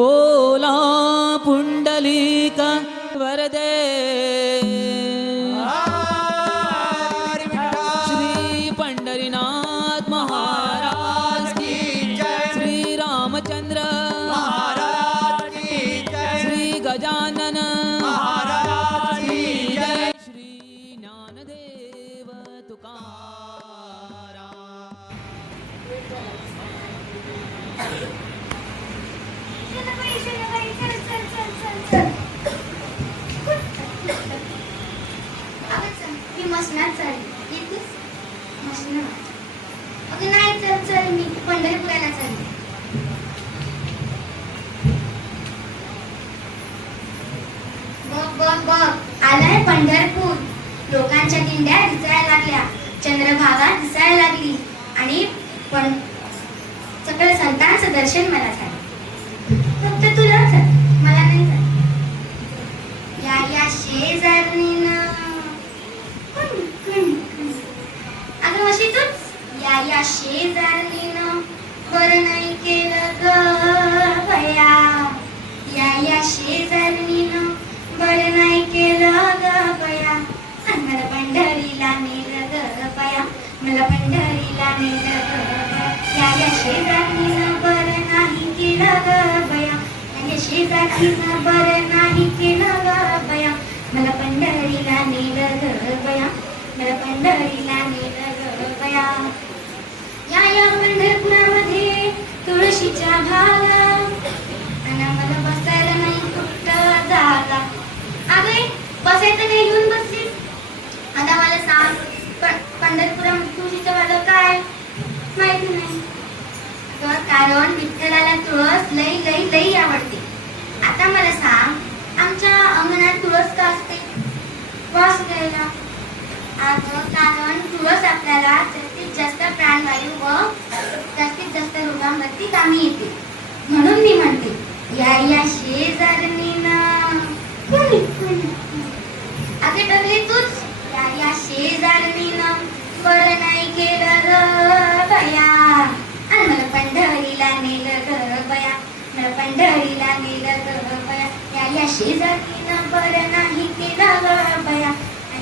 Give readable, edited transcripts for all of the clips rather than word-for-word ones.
बोला पुंडलिक वरदे श्री पंढरीनाथ महाराज की जय, श्री रामचंद्र महाराज की जय, श्री गजानन महाराज की जय, श्री ज्ञानदेव तुकाराम। मसनात चालली येतेस मसना अगं नाही चल चल मी पंढरपुराला चालली बघ बघ बघ आलाय पंढरपूर लोकांच्या दिंड्या दिसायला लागल्या चंद्रभागा दिसायला लागली आणि पण सकळ संतांचं दर्शन मला झालं फक्त तुला चल मला नाही चल या शेजारणीनं अगं अशी तूच या शेजारणीनं बरं नाही केलं ग बया या शेजारणीनं बरं नाही केलं ग बया मला पंढरीला नेलं ग बया मला पंढरीला नेलं ग या शेजारणीनं बरं नाही केलं ग बया या शेजारणीनं बरं नाही केलं ग बया मला पंढरीला नेलं ग बया मला पंढरीला नेलं ग बया या पंढरपुरामध्ये तुळशीच्या भागा आणि मला बसायला नाही कुठं जागा अगं बसायचं नाही घेऊन बसलीस आता मला सांग पंढरपुरामध्ये तुळशीच्या भागा काय माहिती नाही कारण विठ्ठलाला तुळस लई लई लई आवडते आता मला सांग आमच्या अंगणात तुळस का असते वास घ्यायला अगं कारण तुळस आपल्याला जास्तीत जास्त प्राणवायू व जास्तीत जास्त रोगांवरती कामी येते म्हणून मी म्हणते या शेजारणीनं अगं टकली तूच या शेजारणीनं बरं नाही केलं ग बया आणि मला पंढरीला नेलं ग बया मला पंढरीला नेलं ग बया या शेजारणीनं बरं नाही केलं ग बया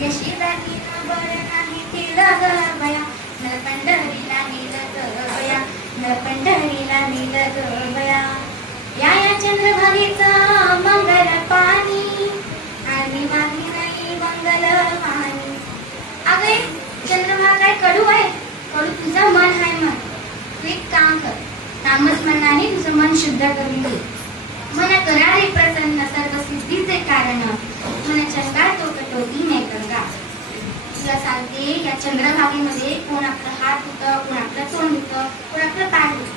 या शेजारणीनं बरं नाही केलं ग बया मला पंढरीला नेलं ग बया मला पंढरीला नेलं ग बया या चंद्रभागेचं मंगल पाणी आणि मागणी नाही मंगल पाणी अगं चंद्रभागा काय कडू आहे कडू तुझं मन आहे मन तू एक काम कर नामच म्हणणाने तुझं मन शुद्ध करून घे मन करारे प्रसन्न सर्व सिद्धीचे कारण मन चंगा तो कटोती नाही गंगा तुला सांगते या चंद्रभागेमध्ये कोण आपलं हात धुतं कोण आपलं तोंड धुतं कोण आपलं पाय धुतं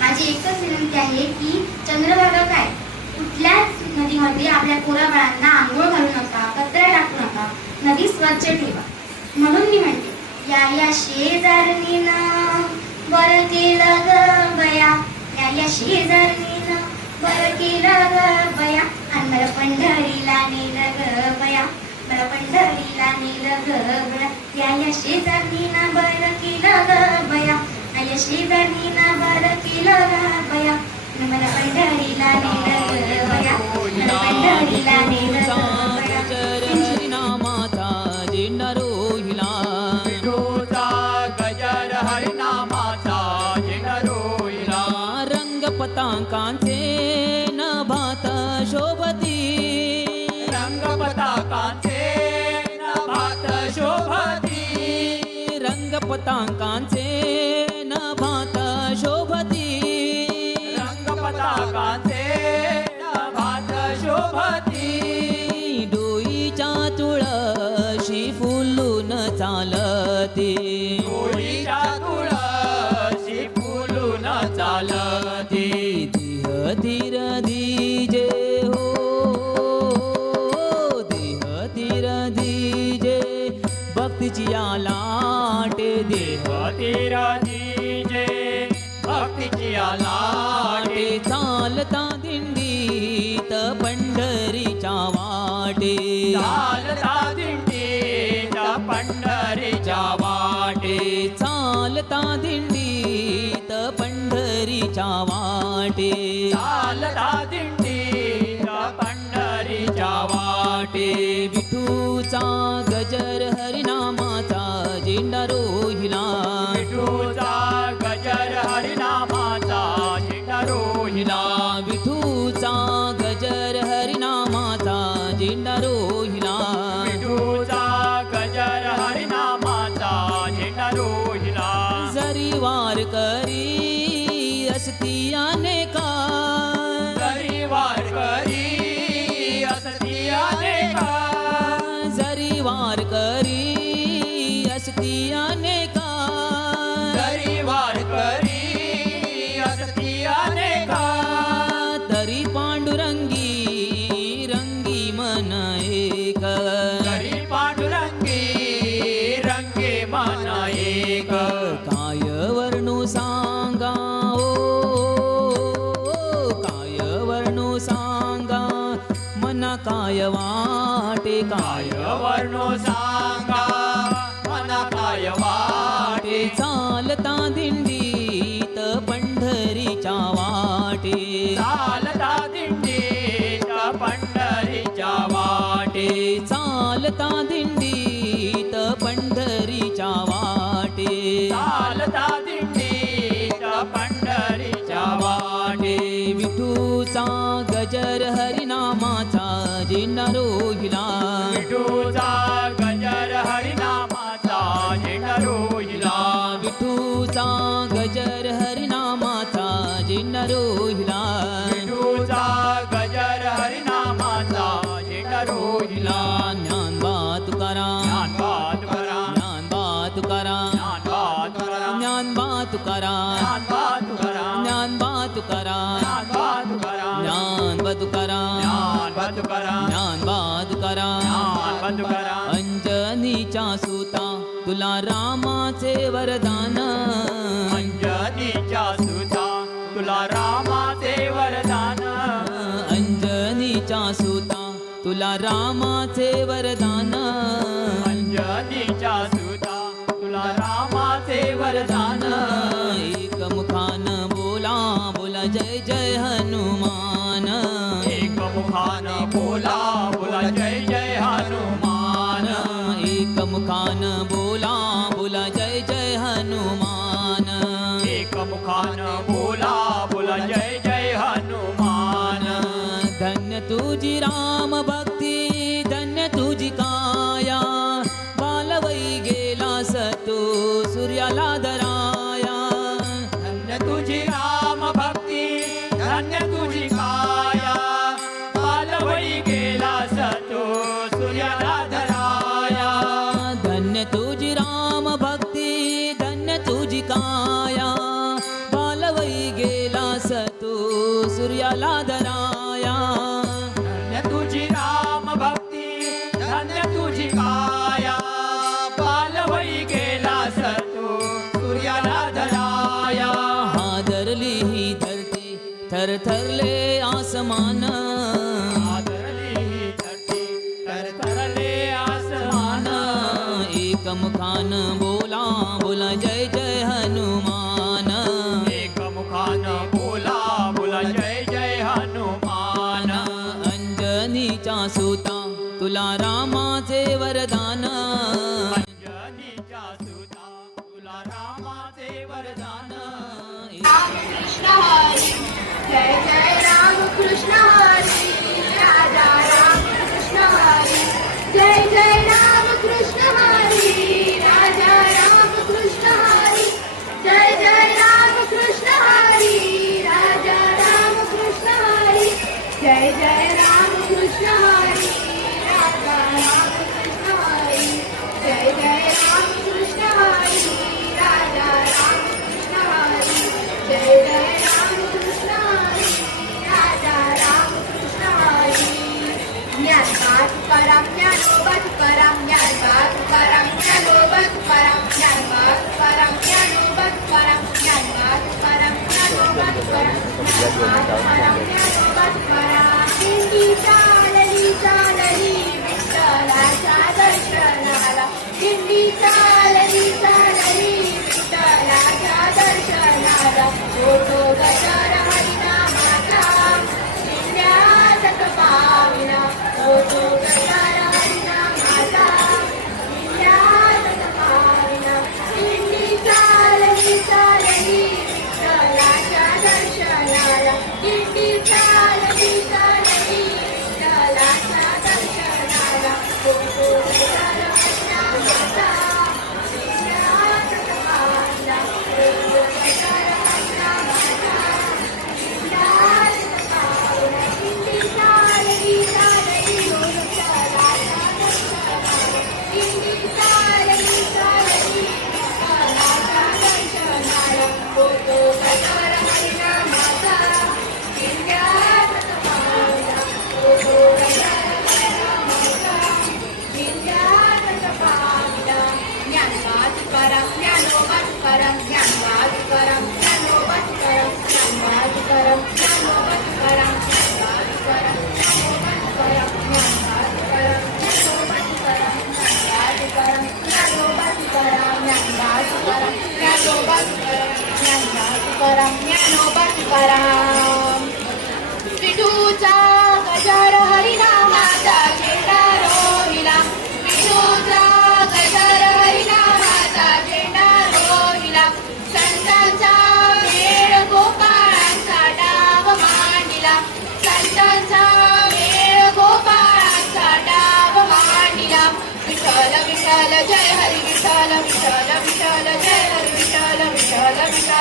माझी एकच विनंती आहे की चंद्रभागा काय कुठल्याच नदीमध्ये आपल्या पोराबाळांना आंघोळ घालू नका कचरा टाकू नका नदी स्वच्छ ठेवा म्हणून मी म्हणते या शेजारणीनं बरं केलं ग बया या शेजारणीनं बरं केलं ग बया आणि मला पंढरीला नेलं ग बया मला पंढरीला नेलं ग बया या शेजारणीनं बरं केलं ग बया या शेजारणीनं बरं केलं ग बया मला पंढरीला नेलं ग बया मला पंढरीला नेलं ग बया नामाचा झेंडा रोहिला गजर हरिनामाचा झेंडा रोहिला रंग पताकांचे नभात शोभती रंग पताकांचे नभात शोभती रंग पताकांचे नभात शोभती रंग पताकांचे नभात शोभती डोईच्या तुळशी फुलून चालती डोईच्या तुळशी फुलून चालती देह धीर धीजे हो देह धीर धीजे भक्तीची लाटे देह तीर दीजे भक्तीची आलाटे चालता दिंडीत पंढरीच्या वाटे चालता दिंडीत पंढरीच्या वाटे चालता दिंडीत पंढरीच्या वाटे चाल चालता दिंडीत पंढरीच्या वाटे विठूचा गजर हरिनामाचा झेंडा रोहिला विठूचा गजर हरिनामाचा झेंडा रोहिला विठूचा गजर हरिनामाचा झेंडा रोहिला विठूचा गजर हरिनामाचा झेंडा रोहिला जरी वार करी असती अनेका जरी वारकरी असती अनेका जरी वार करी असती अनेका जरी वारकरी असती अनेका तरी पांडुरंगी रंगी मन एक तरी पांडुरंगी रंगे मन एक काय वर्णू सांगा काय वर्णू सांगा मना काय वाटे काय काय वर्णो सांगा मना काय वाटे चालता दिंडीत पंढरीच्या वाटे चालता दिंडीत पंढरीच्या वाटे चालता दिंडीत पंढरीच्या वाटे चालता दिंडीत पंढरीच्या वाटे विठूचा गजर हरिनामाचा झेंडा रोहिला विठूचा गजर हरिनामाचा झेंडा रोहिला विठूचा गजर हरिनामाचा झेंडा रोहिला विठूचा गजर हरिनामाचा झेंडा रोहिला ज्ञानबा तुकाराम ज्ञानबा तुकाराम ज्ञानबा तुकाराम ज्ञानबा तुकाराम ज्ञानबा तुकाराम ज्ञानबा तुकाराम ज्ञानबा तुकाराम ज्ञानबा ज्ञानबा तुकाराम तुकाराम ज्ञानबा तुकाराम अंजनीच्या सुता तुला रामाचे वरदान अंजनीच्या सुता तुला रामाचे वरदान अंजनीच्या सुता तुला रामाचे वरदान अंजनीच्या सुता तुला रामाचे वरदान एक मुखान बोला बोला जय जय हनुमान एक मुखान बोला बोला जय जय हनुमान एक मुखान बोला बोला जय जय हनुमान एक मुखान बोला बोला जय जय हनुमान धन्य तुझी राम भक्ती धन्य तुझी काया बालवई गेला सतो सूर्याला दराया धन्य तुझी राम भक्ती धन्य तुझी काया बालवई गेला सतो सूर्याला धराया धन्य तुझी राम भक्ती धन्य तुझी काया बालवई गेला सतो सूर्याला दराया धन्य तुझी राम भक्ती धन्य तुझी काया बालवई गेला सतो सूर्याला धराया हादरली ही धरती थरथरले आसमान आदरली धरती तरतरले आसमान एक मुखान बोला बोला जय जय हनुमान एक मुखान बोला बोला जय जय हनुमान अंजनीच्या सुता तुला रामाचे वरदान अंजनीच्या सुता तुला रामाचे वरदान कृष्ण हरी जय जय राम कृष्ण हरी राजा राम कृष्ण हरी जय जय राम कृष्ण हरी राजा राम कृष्ण हरी जय जय राम कृष्ण हरी राजा राम कृष्ण हरी जय जय राम कृष्ण हरी राजा राम कृष्ण हरी जय जय राम कृष्ण हरी राजा राम कृष्ण हरी जय जय राम कृष्ण हरी राजा राम कृष्ण हरी ज्ञानबा तुकाराम ज्ञानोबा तुकाराम ज्ञानबा तुकाराम ज्ञानोबा तुकाराम ज्ञानबा तुकाराम ज्ञानोबा तुकाराम ज्ञानबा तुकाराम ज्ञानोबा तुकाराम ज्ञानबा तुकाराम ज्ञानोबा तुकाराम दिंडी चालली चालली विठ्ठलाची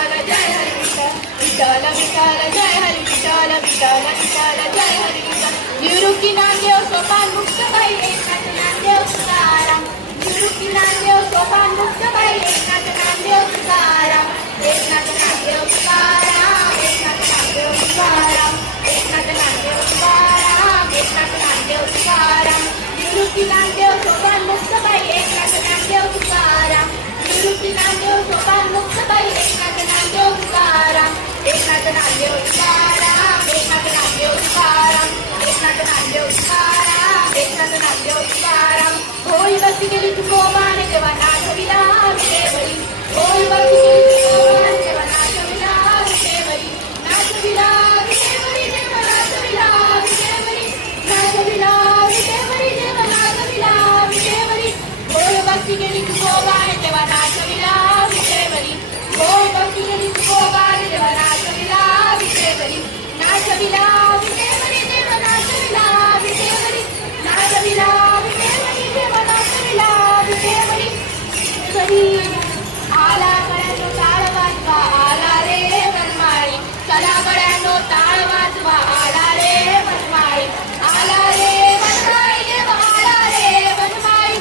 विठ्ठल जय हरी विठ्ठल विठ्ठल विठ्ठल जय हरी विठ्ठल विठ्ठल विठ्ठल जय हरी विठ्ठल निवृत्ती नामदेव सोपान मुक्तबाई एकनाथ नामदेव तुकाराम निवृत्ती नामदेव सोपान मुक्तबाई एकनाथ नामदेव तुकाराम एकनाथ नामदेव तुकाराम एकनाथ नामदेव तुकाराम एकनाथ नामदेव तुकाराम एकनाथ नामदेव तुकाराम निवृत्ती नामदेव सोपान मुक्तबाई एकनाथ नामदेव तुकाराम निवृत्ती नामदेव सोपान मुक्तबाई एकनाथ नामदेव तुकाराम एकनाथ नामदेव तुकाराम एकनाथ नामदेव तुकाराम एकनाथ नामदेव तुकाराम एकनाथ नामदेव तुकाराम होळी भक्ती केली तुकोबान देवा नाचविला विटेवरी होळी भक्ती केली तुकोबान देवा नाचविला विटेवरी नाचविला विटेवरी देवा नाचविला विटेवरी नाचविला विटेवरी देवा नाचविला विटेवरी होळी भक्ती केली तुकोबान देवा नाचविला विटेवरी होळी भक्ती केली तुकोबान देवा नाचविला विटेवरी नाचविला विटेवरी देवा नाचविला विटेवरी नाचविला विटेवरी देवा नाचविला विटेवरी विटेवरी आला गड्यांनो टाळ वाजवा आला रे वनमाळी चला गड्यांनो टाळ वाजवा आला रे वनमाळी आला रे वनमाळी देवा आला रे वनमाळी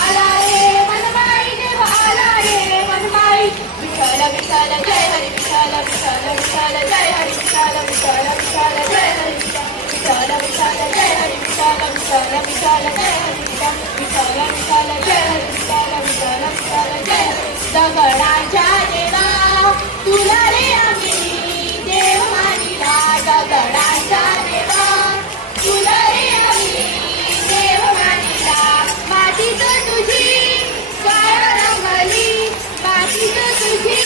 आला रे वनमाळी देवा आला रे वनमाळी विठ्ठल विठ्ठल जय हरी विठ्ठल विठ्ठल विठ्ठल जय हरी विठ्ठल विठ्ठल विठ्ठल जय हरी विठ्ठल विठ्ठल जय हरी विठ्ठल विठ्ठल विठ्ठल जय हरी विठ्ठल विठ्ठल विठ्ठल जय हरी विठ्ठल विठ्ठल विठ्ठल जय हरी दगडांच्या देवा तुला रे आम्ही देव मानिला दगडांच्या देवा तुला रे आम्ही देव मानिला मातीत तुझी काय रंगली मातीत तुझी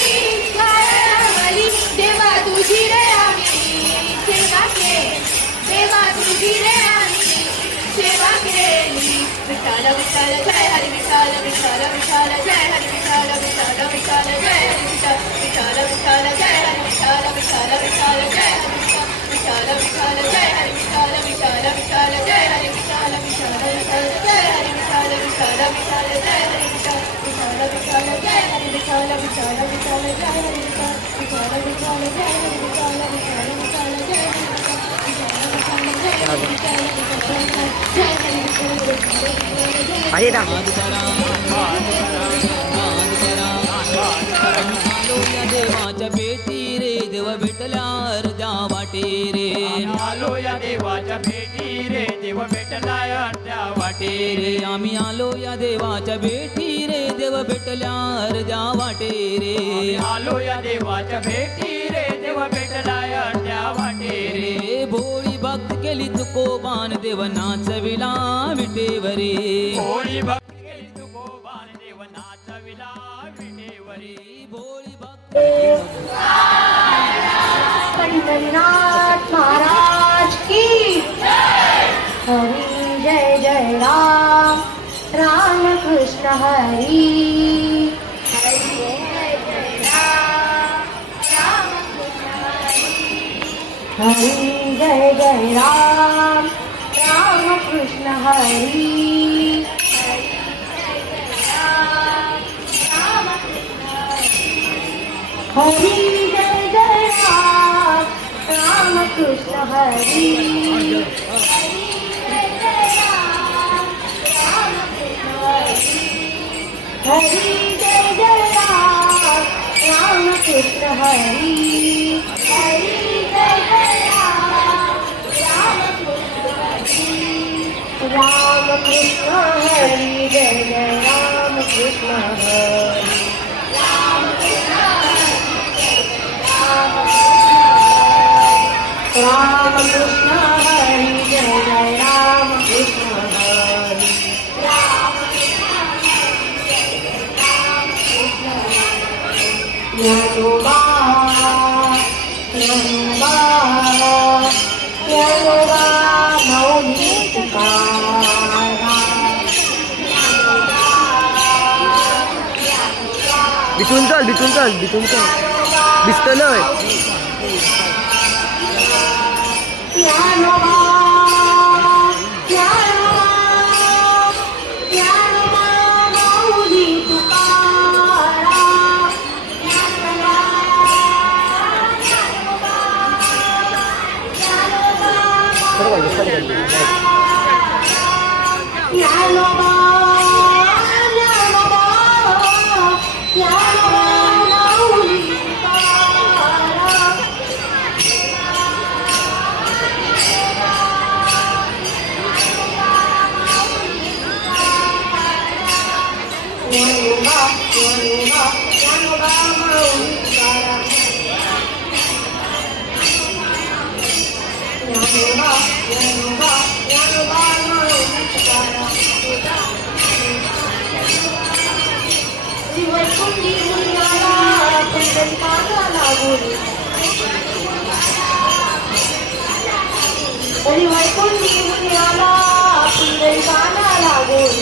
काय रंगली देवा तुझी रे आम्ही सेवा केली देवा तुझी रे आम्ही सेवा केली विठ्ठल विठ्ठल जय हरी विठ्ठल विठ्ठल विठ्ठल जय हरी विठ्ठल विठ्ठल विठ्ठल जय हरी विठ्ठल विठ्ठल विठ्ठल जय हरी विठ्ठल विठ्ठल विठ्ठल जय हरी विठ्ठल विठ्ठल जय हरी विठ्ठल विठ्ठल विठ्ठल जय हरी विठ्ठल विठ्ठल विठ्ठल जय हरी विठ्ठल विठ्ठल विठ्ठल जय हरी विठ्ठल विठ्ठल विठ्ठल जय हरी विठ्ठल विठ्ठल विठ्ठल जय हरी विठ्ठल विठ्ठल विठ्ठल जय हरी विठ्ठल विठ्ठल विठ्ठल जय हरी आहे ना नाद करा नाद करा आम्ही आलो या देवाच्या भेटी रे देव भेटल्यावर द्या वाटे रे आलो या देवाच्या भेटी रे देव भेटलाय त्या वाटे रे आम्ही आलो या देवाच्या भेटी रे देव भेटल्यावर द्या वाटे रे आलो या देवाच्या भेटी रे देव भेटलाय त्या वाटे रे रे भोळी भक्त केली तुकोबान देव नाचविला विटेवरी होळी भक्ती केली तुकोबान देव नाचविला विटेवरी भोळी भक्त पंढरीनाथ महाराज की हरी जय जय राम राम कृष्ण हरी हरी जय जय राम राम कृष्ण हरी हरी जय जय राम राम कृष्ण हरी हरी जय जय राम राम कृष्ण हरी हरी जय जय राम राम कृष्ण हरी हरी जय जय राम राम कृष्ण हरी हरी जय जय राम राम कृष्ण हरी हरी जय जय राम राम कृष्ण हरी राम कृष्ण हरी जय जय राम कृष्ण हरी राम कृष्ण राम कृष्ण हरी जय जय राम कृष्ण हरी राम कृष्ण हरी ज्ञानोबा मौली तुकाराम बिथून चल दिसत नाही ज्ञानोबा मौली तुकाराम ज्ञानोबा ज्ञानोबा ज्ञानोबा ज्ञानोबा माऊली तुकाराम. ज्ञानोबा ज्ञानोबा ज्ञानोबा माऊली तुकाराम. ज्ञानोबा ज्ञानोबा ज्ञानोबा माऊली तुकाराम. वैकुंठी मुनियाला पंढरीकाला लागून वैकुंठी मुनियाला पंढरीकाला लागून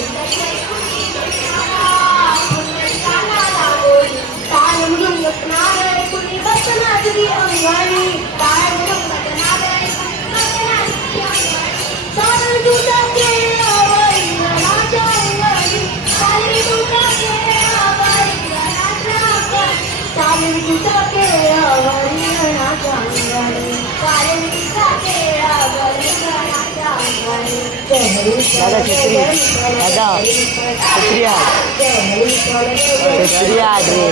ताल मृदुंग नारळ कुणी बसनाची अंगाणी ताल मृदुंग नारळ सारण तुझ्या आवडी राजा अंगाणी सारण तुझ्या कारण तुझा केळावरी गणाच्या अंगाने कारण तुझा केळावरी गणाच्या अंगाने दादा शुक्रिया शुक्रिया रे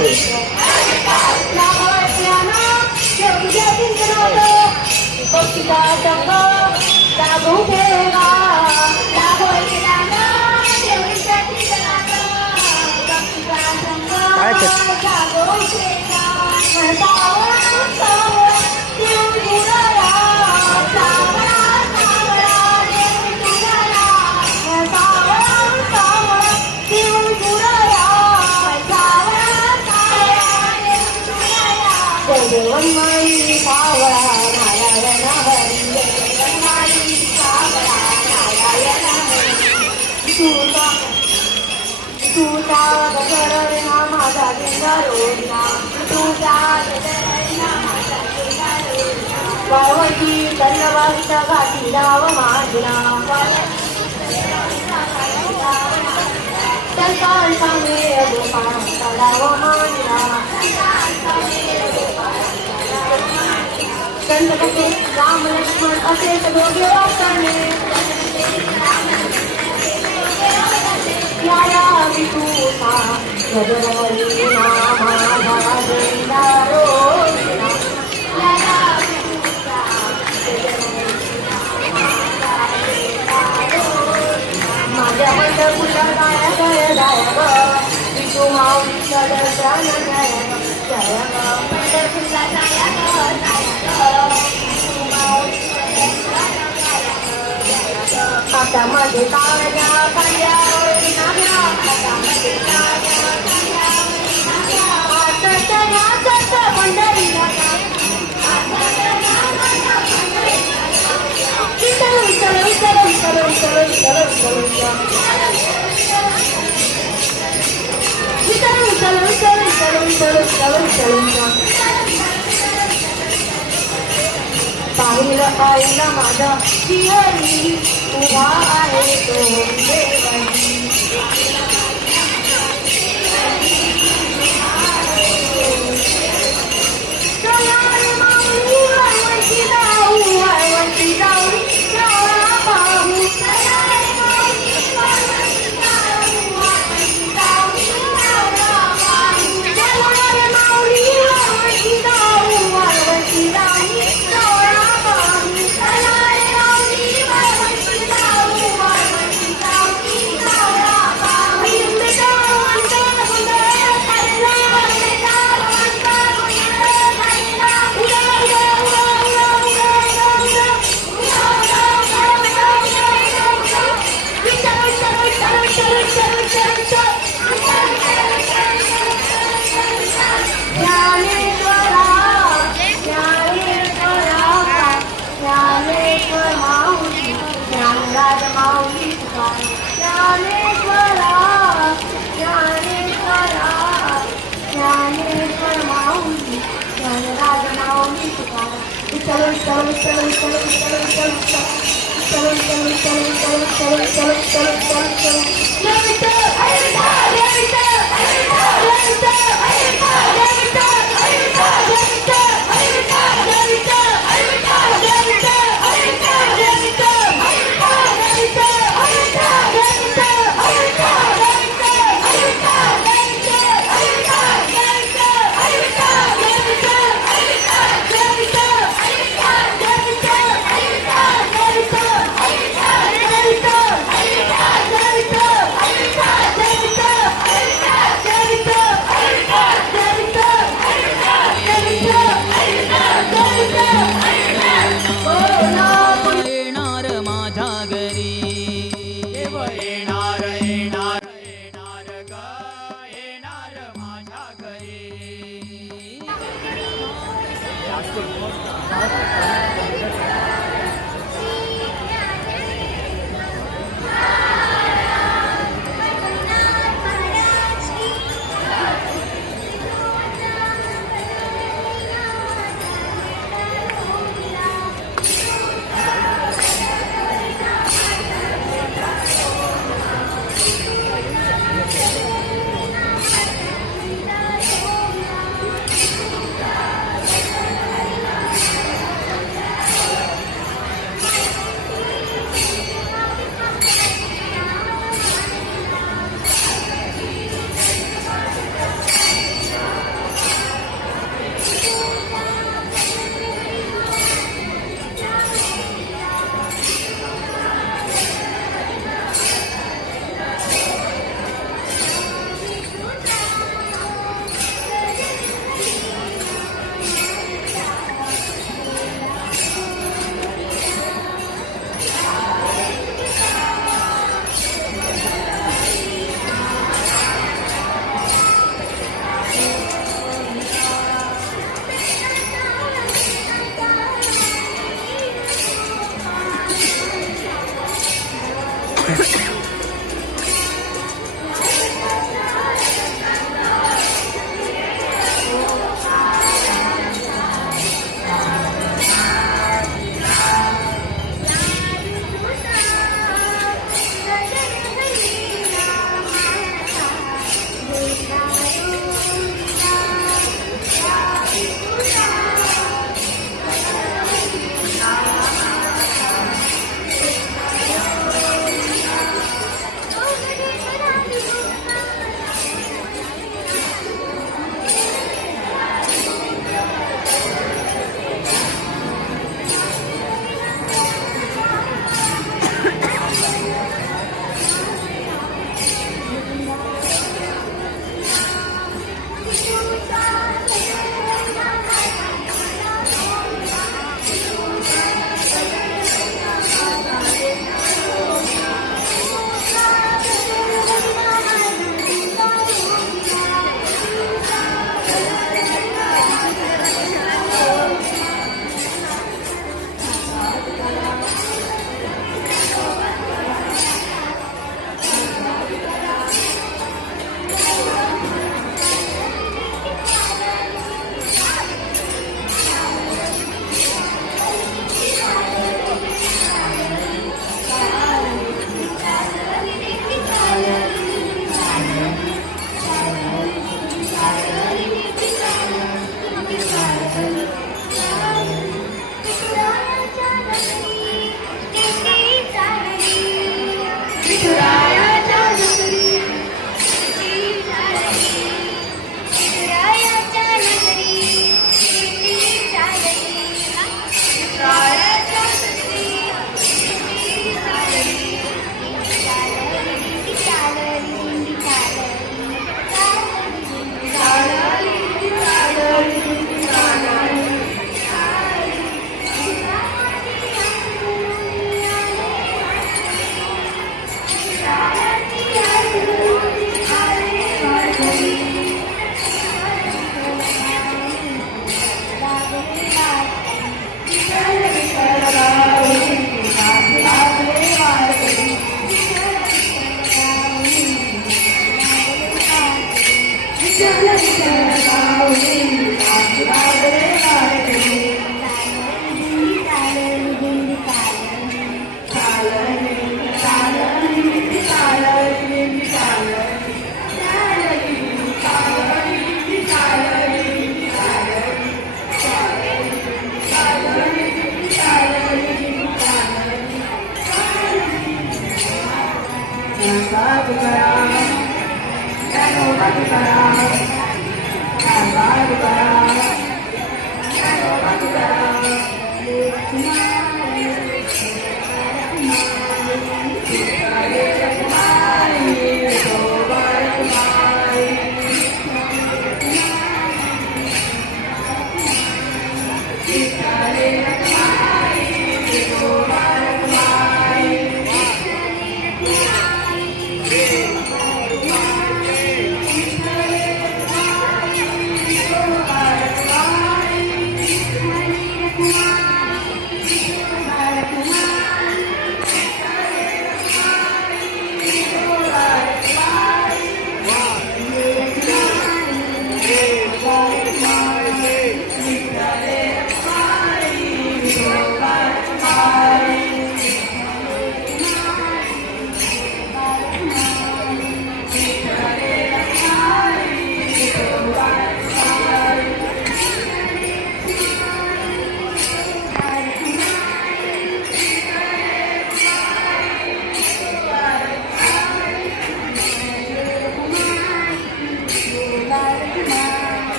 देवन्माई पावळा नारायण हरी देवन्माई पावळा नारायण हरी तुझा गजर ना माझा गेंगारोना तुझा गजर ना माझा गेंगारोना पार्वती तलवारीचा घाटी राव माझला तलवार सामे गोपाळाचा राव माझला संतपते राम लक्ष्मण असे दोघे वाकाने याला विठूचा गजरवली नामा गेंदारो याला विठूचा गजरवली माझ्या पंढरपूरला जाया ग विठू माऊलीचा दर्शन जय ग पंढरपूरला जाया ग आता मध्ये काळ्या कांद्यावरती नाम्या आता मध्ये काळ्या कांद्यावरती नाम्या आता पंढरीला विठ्ठल विठ्ठल विठ्ठल विठ्ठल विठ्ठल विठ्ठल विठ्ठल विठ्ठल पाहिलं आईला माझा श्रीहरी उभा आहे तो देवानी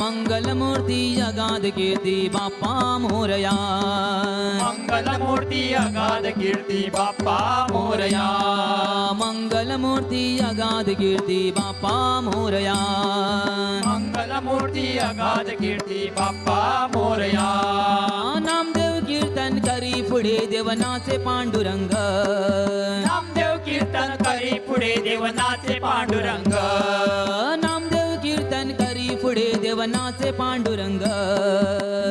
मंगलमूर्ती अगाध कीर्ती बाप्पा मोरया. मंगलमूर्ती अगाध कीर्ती बाप्पा मोरया. मंगलमूर्ती अगाध कीर्ती बाप्पा मोरया. मंगलमूर्ती अगाध कीर्ती बाप्पा मोरया. नामदेव कीर्तन करी पुढे देवनाचे पांडुरंग. नामदेव कीर्तन करी पुढे देवनाचे पांडुरंग. नामदेव कीर्तन करी पुढे देवनाचे पांडुरंग.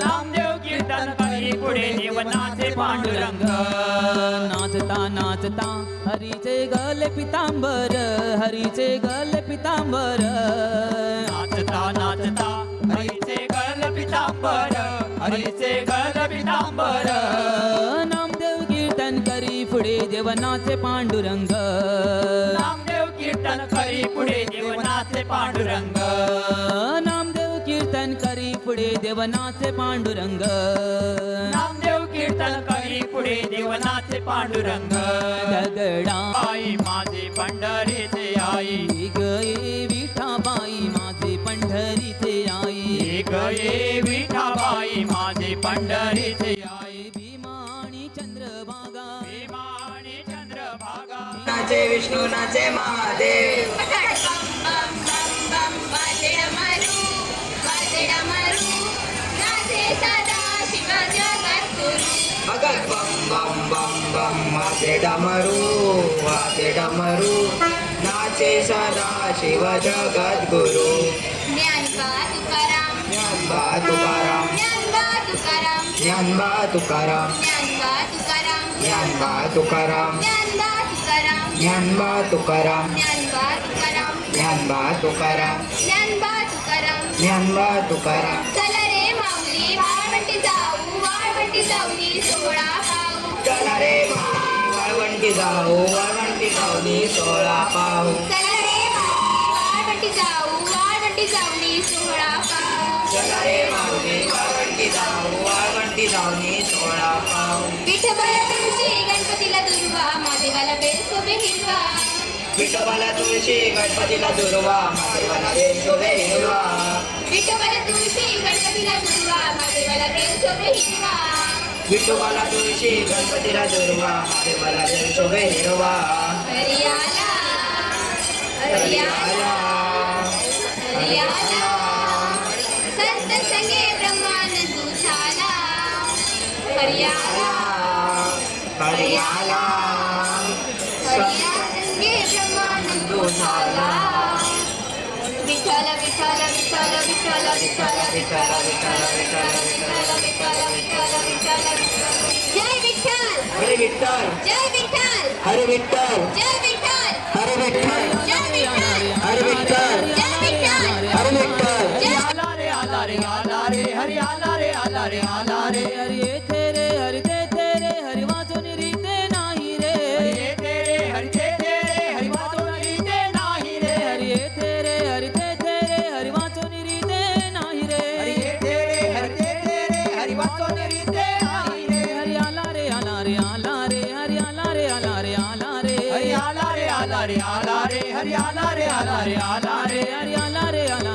नामदेव कीर्तन करी पुढे देवनाचे पांडुरंग. नाचता नाचता हरीचे गल पितांबर. हरीचे गल पितांबर. नाचता नाचता हरीचे गल पितांबर. हरीचे गल पितांबर. नामदेव कीर्तन करी पुढे देवनाचे पांडुरंग. नामदेव कीर्तन करी पुढे देवनाचे पांडुरंग. नामदेव कीर्तन करी पुढे देवनाचे पांडुरंग. नामदेव कीर्तन करी पुढे देवनाचे पांडुरंग. दगडा आई माझी पंढरीचे आई. गये विठाबाई माझे पंढरीचे आई. गये विठाबाई माझे पंढरीचे आई. भीमा आणि चंद्रभागा. भीमा आणि चंद्रभागा. नाचे विष्णू नाचे महादेव. भगत बम बम बम बम वाजे डमरू. वाजे डमरू नाचे सदा शिव जगद्गुरु. ज्ञानबा तुकाराम. ज्ञानबा तुकाराम. ज्ञानबा तुकाराम. ज्ञानबा तुकाराम. ज्ञानबा तुकाराम. ज्ञानबा तुकाराम. ज्ञानबा तुकाराम. ज्ञानबा तुकाराम. ज्ञानबा ज्ञानबा तुकाराम. तुकाराम. ज्ञानबा तुकाराम. ज्ञानबा तुकाराम. चला रे माऊली वाळवंटी जाऊ. वाळवंटी जाऊनी सोळा पाऊ. चला रे वाळवंटी जाऊ. वाळवंटी जाऊनी सोळा पाहू. चला रे माऊली वाळवंटी जाऊ. वाळवंटी जाऊनी सोळा पाऊ. चला रे माऊली वाळवंटी जाऊ. वाळवंटी जाऊनी सोळा पाहू. विठोबा तुळशी गणपतीला दुर्वा महादेवाला बेल शोभे हिरवा. विठोबाला तुळशी गणपतीला दुर्वा महादेवाला बेल शोभे हिरवा. विठोबाला तुळशी गणपतीला दुर्वा महादेवाला बेल शोभे हिरवा. विठोबाला तुळशी गणपतीला दुर्वा महादेवाला बेल शोभे हिरवा. हरियाला हरियाला हरियाला संत संगे ब्रह्मानंद झाला. हरियाला हरियाला हरिया संगे ब्रह्मानंद झाला. विठ्ठल विठ्ठल विठ्ठल विठ्ठल विठ्ठल विठ्ठल जय विठ्ठल हरे विठ्ठल जय विठ्ठल हरे विठ्ठल जय विठ्ठल हरे विठ्ठल जय विठ्ठल हरे विठ्ठल जय विठ्ठल हरे विठ्ठल जय आला रे आला रे आला रे हरी आला रे आला रे आला रे हरी येथे रे हरी तेथे रे हरी वाचून रीते नाही रे हरी येथे रे हरी तेथे रे हरी वाचून रीते नाही रे हरी येथे रे हरी तेथे रे हरी वाचून रीते नाही रे हरी येथे रे हरी तेथे रे हरी वाचून रीते नाही रे हरी आला रे आला रे आला रे हरी आला रे आला रे आला रे हरी आला रे आला रे आला रे हरी आला रे आला रे आला रे हरी आला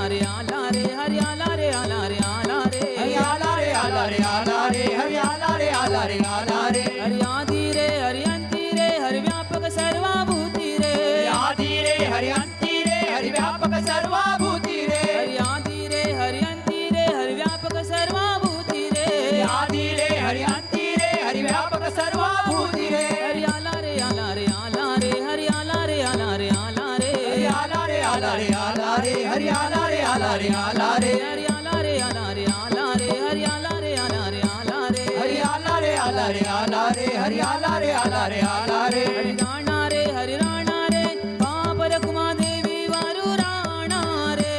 रे आला रे आला रे हरी आला रे आला रे आला रे हरी आला रे आला रे आला रे हरी आला रे आला रे आला रे हरी आधी रे हरी अंती रे हरी व्यापक सर्वाभूती रे आधी रे हरी अंती रे हरी व्यापक सर्वाभूती रे हरी आधी रे हरी अंती रे हरी व्यापक सर्वाभूती रे आधी रे हरी अंती रे हरी व्यापक सर्वाभूती रे हरी आला रे आला रे आला रे हरी आला रे आला रे आला रे हरी आला रे आला रे आला रे हरी आला रे आला रे आला रे हरी आला रे आला रे आला रे हरी आला रे आला रे आला रे हरी आला रे आला रे आला रे हरी आला रे आला रे आला रे हरी राणा रे हरी राणा रे बाबर कुमा देवी वारू राणा रे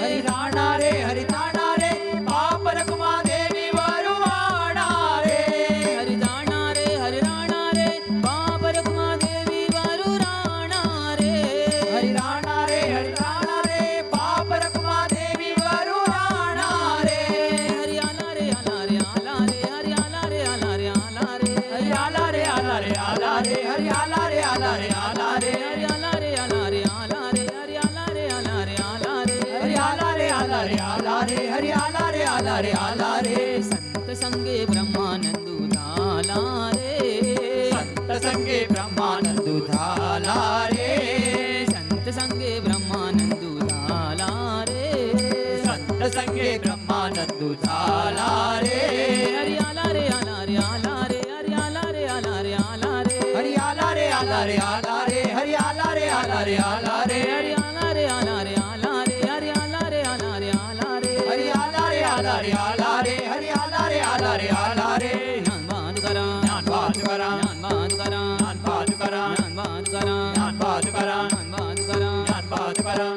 हरी राणा रे हरी ताणा रे बाप रखमा देवी वरुवाणा रे हरी राणा रे हरी राणा रे बाबर कुमा देवी वारू राणा रे हरी राणा रे हरी राणा रे बाप रखमा देवी वरुवाणा रे हरी आला रे आला रे आला रे हरी आला रे आला रे आला रे हरी आला रे आला रे आला रे हरी आला रे आला रे आला रे हरी आला रे आला रे आला रे हरी आला रे आला रे आला रे हरी आला रे आला रे आला रे हरी आला रे आला रे आला रे संत संगे ब्रह्मानंदू झाला रे संत संगे ब्रह्मानंद झाला रे संत संगे ब्रह्मानंदू झाला रे संत संगे ब्रह्मानंद झाला रे हरी आला रे आला रे आला रे हरी आला रे आला रे आला रे हरी आला रे आला रे आला रे हरी आला रे आला रे आला रे हरी आला रे आला रे आला रे हरी आला रे आला रे आला रे हरी आला रे आला रे आला रे हरी आला रे आला रे आला रे ज्ञान बांध करा ज्ञान बांध करा ज्ञान बांध करा ज्ञान बांध करा ज्ञान बांध करा ज्ञान बांध करा ज्ञान बांध करा ज्ञान बांध करा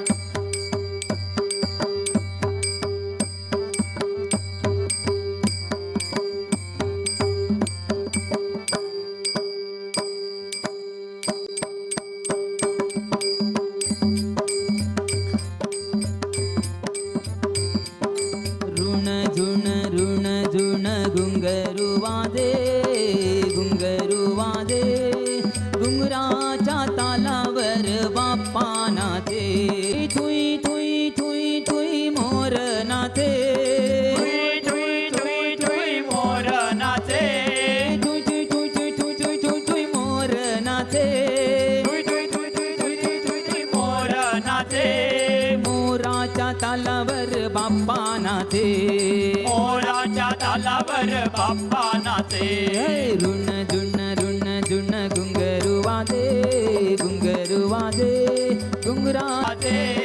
ऋण झुण ऋण झुण घुंगरू वादे घुंगरू वादे घुंगराच्या तालावर बाप्पा नाचे थुई थुई थुई थुई मोर नाचे थुई थुई थुई थुई मोर नाचे Thuy Thuy Thuy Thuy Thuy Thuy Thuy Thuy मोर नाचे Thuy Thuy Thuy Thuy Thuy Thuy Thuy Thuy मोर नाचे मोराच्या तालावर बाप्पा नाचे मोराच्या तालावर बाप्पा नाचे ऋण झुण घुंगरू वादे घुंगरू वादे घुंगरा नाचे